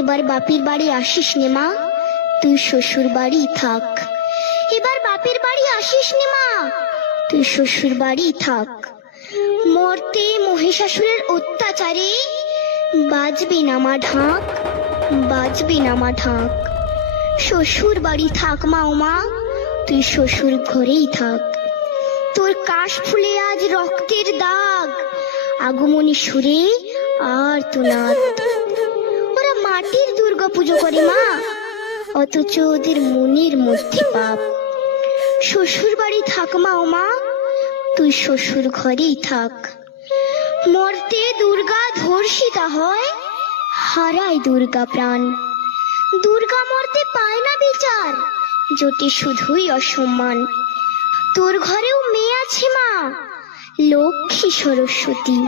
এবার বাপের বাড়ি আসিস নে মা, তুই শ্বশুর বাড়ি থাক। এবার বাপের বাড়ি আসিস নে মা, তুই শ্বশুর বাড়ি থাক। মর্তে মহিষাসুরের অত্যাচারে বাজবে না মা ঢাক, বাজবে না মা ঢাক। শ্বশুর বাড়ি থাক মা ও মা, তুই শ্বশুর ঘরেই থাক। তোর কাশ ফুলে আজ রক্তের দাগ, আগমনী সুরে আর তো নাদ। ওরা মাটির দুর্গা পুজো করে মা, অথচ ওদের মনের মধ্যে পাপ। শ্বশুর বাড়ি থাক মা ও মা, তুই শ্বশুর ঘরেই থাক। মর্তে দুর্গা ধর্ষিতা হয়, হারায় দুর্গা প্রাণ। দুর্গা মর্তে পায় না বিচার, জোটে শুধুই অসম্মান। তোর ঘরেও মেয়ে আছে মা, লক্ষ্মী সরস্বতী।